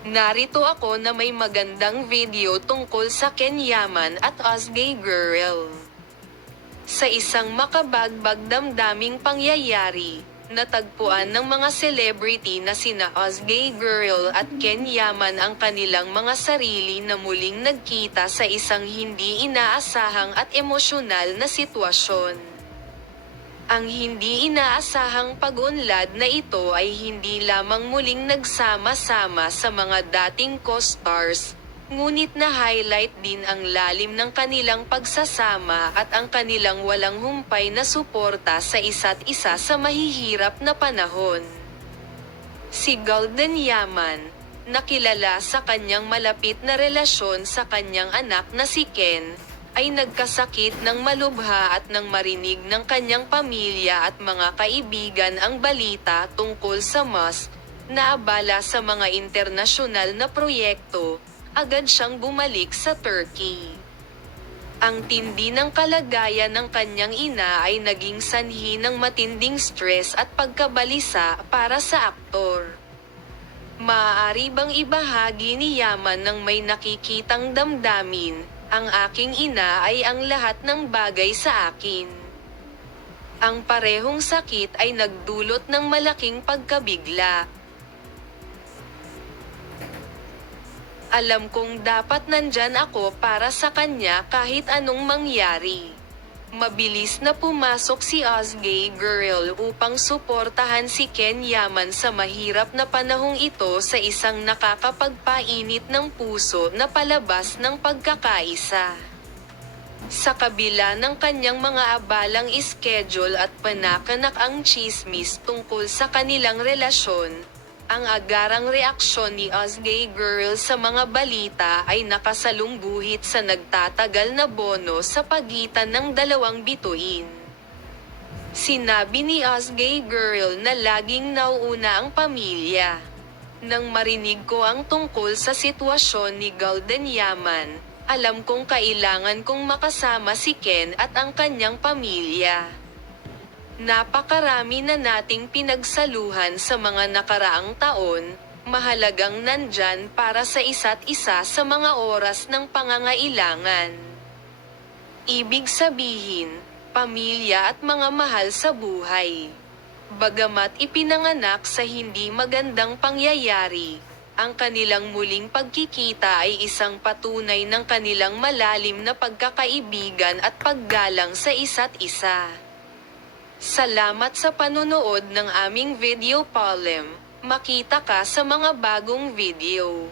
Narito ako na may magandang video tungkol sa Ken Yaman at Osgay Girl. Sa isang makabagbag damdaming pangyayari, natagpuan ng mga celebrity na sina Osgay Girl at Ken Yaman ang kanilang mga sarili na muling nagkita sa isang hindi inaasahang at emosyonal na sitwasyon. Ang hindi inaasahang pag-unlad na ito ay hindi lamang muling nagsama-sama sa mga dating co-stars, ngunit na-highlight din ang lalim ng kanilang pagsasama at ang kanilang walang humpay na suporta sa isa't isa sa mahihirap na panahon. Si Golden Yaman, nakilala sa kanyang malapit na relasyon sa kanyang anak na si Ken, ay nagkasakit ng malubha at nang marinig ng kanyang pamilya at mga kaibigan ang balita tungkol sa mas naabala sa mga internasyonal na proyekto, agad siyang bumalik sa Turkey. Ang tindi ng kalagayan ng kanyang ina ay naging sanhi ng matinding stress at pagkabalisa para sa aktor. Maaari bang ibahagi ni Yaman ng may nakikitang damdamin? Ang aking ina ay ang lahat ng bagay sa akin. Ang parehong sakit ay nagdulot ng malaking pagkabigla. Alam kong dapat nandyan ako para sa kanya kahit anong mangyari. Mabilis na pumasok si Osgay Girl upang suportahan si Ken Yaman sa mahirap na panahong ito sa isang nakakapagpainit ng puso na palabas ng pagkakaisa. Sa kabila ng kanyang mga abalang schedule at panakanak ang tsismis tungkol sa kanilang relasyon, ang agarang reaksyon ni Osgay Girl sa mga balita ay nakasalungguhit sa nagtatagal na bono sa pagitan ng dalawang bituin. Sinabi ni Osgay Girl na laging nauuna ang pamilya. Nang marinig ko ang tungkol sa sitwasyon ni Golden Yaman, alam kong kailangan kong makasama si Ken at ang kanyang pamilya. Napakarami na nating pinagsaluhan sa mga nakaraang taon, mahalagang nandyan para sa isa't isa sa mga oras ng pangangailangan. Ibig sabihin, pamilya at mga mahal sa buhay. Bagamat ipinanganak sa hindi magandang pangyayari, ang kanilang muling pagkikita ay isang patunay ng kanilang malalim na pagkakaibigan at paggalang sa isa't isa. Salamat sa panonood ng aming video Palem. Makita ka sa mga bagong video.